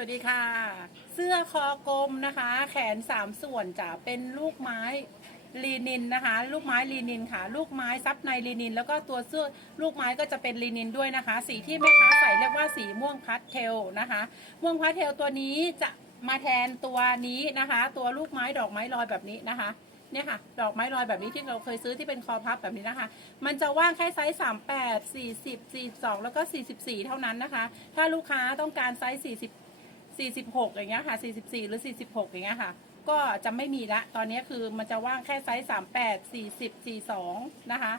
วัสดีค่ะ เสื้อคอกลมนะคะ แขนสามส่วนจะเป็นลูกไม้ลีนินนะคะ ลูกไม้ลีนินค่ะ ลูกไม้ซับในลีนิน แล้วก็ตัวเสื้อลูกไม้ก็จะเป็นลีนินด้วยนะคะ สีที่แม่ค้าใส่เรียกว่าสีม่วงพัดเทลนะคะ ม่วงพัดเทลตัวนี้จะมาแทนตัวนี้นะคะ ตัวลูกไม้ดอกไม้ลอยแบบนี้นะคะ เนี่ยค่ะ ดอกไม้ลอยแบบนี้ที่เราเคยซื้อที่เป็นคอพับแบบนี้นะคะ มันจะว่างแค่ไซส์ 38 40 42 แล้วก็ 44 เท่านั้นนะคะ ถ้าลูกค้าต้องการไซส์ 40 46 อย่างเงี้ยค่ะ 44 หรือ 46 อย่างเงี้ยค่ะ ก็จะไม่มีละ ตอนนี้คือมันจะว่างแค่ไซส์ 38 40 42 นะคะ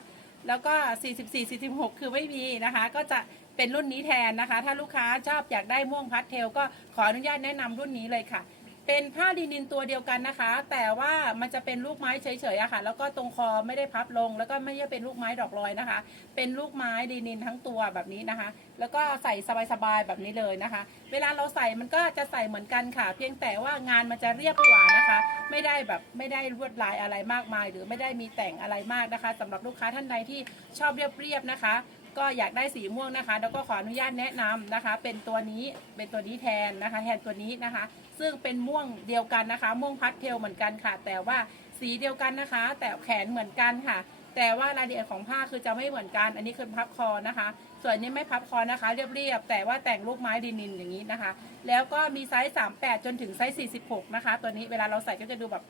แล้วก็ 44 46 คือไม่มีนะคะ ก็จะเป็นรุ่นนี้แทนนะคะ ถ้าลูกค้าชอบอยากได้ม่วงพัดเทลก็ขออนุญาตแนะนำรุ่นนี้เลยค่ะ เป็นผ้าดีนินตัวเดียวกันนะคะ แต่ว่ามันจะเป็นลูกไม้เฉยๆอะค่ะ แล้วก็ตรงคอไม่ได้พับลง แล้วก็ไม่ใช่เป็นลูกไม้ดอกลอยนะคะ เป็นลูกไม้ดีนินทั้งตัวแบบนี้นะคะ แล้วก็ใส่สบายๆแบบนี้เลยนะคะ เวลาเราใส่มันก็จะใส่เหมือนกันค่ะ เพียงแต่ว่างานมันจะเรียบกว่านะคะ ไม่ได้แบบไม่ได้ลวดลายอะไรมากมาย หรือไม่ได้มีแต่งอะไรมากนะคะสำหรับลูกค้าท่านใดที่ชอบเรียบๆนะคะ ก็อยากได้สีม่วงนะคะแล้วก็ขออนุญาตแนะนำนะคะ เป็นตัวนี้เป็นตัวนี้แทนนะคะ แทนตัวนี้นะคะ ซึ่งเป็นม่วงเดียวกันนะคะ ม่วงพัดเทลเหมือนกันค่ะ แต่ว่าสีเดียวกันนะคะ แต่แขนเหมือนกันค่ะ แต่ว่ารายละเอียดของผ้าคือจะไม่เหมือนกัน อันนี้คือพับคอนะคะ ส่วนนี้ไม่พับคอนะคะ เรียบๆแต่ว่าแต่งลูกไม้ดินินอย่างนี้นะคะ แล้วก็มีไซส์38 จนถึงไซส์46 นะคะ ตัวนี้เวลาเราใส่ก็จะดูแบบ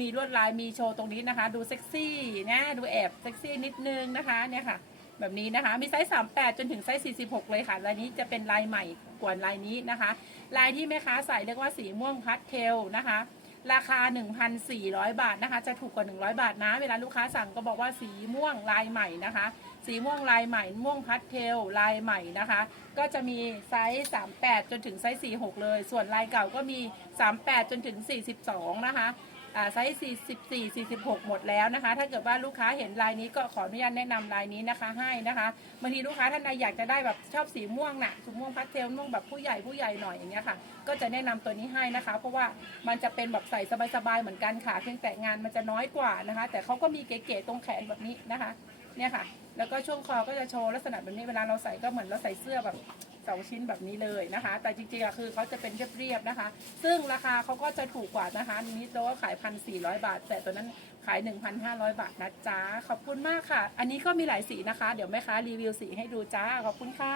มีลวดลายมีโชว์ตรงนี้นะคะ ดูเซ็กซี่นะดูแอบเซ็กซี่นิดนึงนะคะเนี่ยค่ะ แบบนี้นะคะ มีไซส์ 38 จนถึงไซส์ 46 เลยค่ะลายนี้จะเป็นลายใหม่กว่าลายนี้นะคะ ลายที่แม่ค้าใส่เรียกว่าสีม่วงพัดเทลนะคะ ราคา 1,400 บาทนะคะ จะถูกกว่า 100 บาทนะ เวลาลูกค้าสั่งก็บอกว่าสีม่วงลายใหม่นะคะ สีม่วงลายใหม่ ม่วงพัดเทลลายใหม่นะคะ ก็จะมีไซส์ 38 จนถึงไซส์ 46 เลย ส่วนลายเก่าก็มี 38 จนถึง 42 นะคะ ไซส์44 46 หมดแล้วนะคะ ถ้าเกิดว่าลูกค้าเห็นลายนี้ก็ขออนุญาตแนะนำลายนี้นะคะให้นะคะบางทีลูกค้าท่านใดอยากจะได้แบบชอบสีม่วงน่ะสีม่วงพัสเทลม่วงแบบผู้ใหญ่ผู้ใหญ่หน่อยอย่างเงี้ยค่ะ ก็จะแนะนำตัวนี้ให้นะคะ เพราะว่ามันจะเป็นแบบใส่สบายๆเหมือนกันค่ะเพียงแต่งานมันจะน้อยกว่านะคะ แต่เขาก็มีเก๋ๆตรงแขนแบบนี้นะคะเนี่ยค่ะ แล้วก็ช่วงคอก็จะโชว์ลักษณะแบบนี้เวลาเราใส่ก็เหมือนเราใส่เสื้อแบบ สองชิ้นแบบนี้เลยนะคะ แต่จริงๆอะคือเขาจะเป็นเรียบๆนะคะ ซึ่งราคาเขาก็จะถูกกว่านะคะอันนี้เราก็ขายพันสี่ร้อยบาท แต่ตัวนั้นขาย 1,500 บาทนะจ๊ะขอบคุณมากค่ะ อันนี้ก็มีหลายสีนะคะ เดี๋ยวแม่ค้ารีวิวสีให้ดูจ้าขอบคุณค่ะ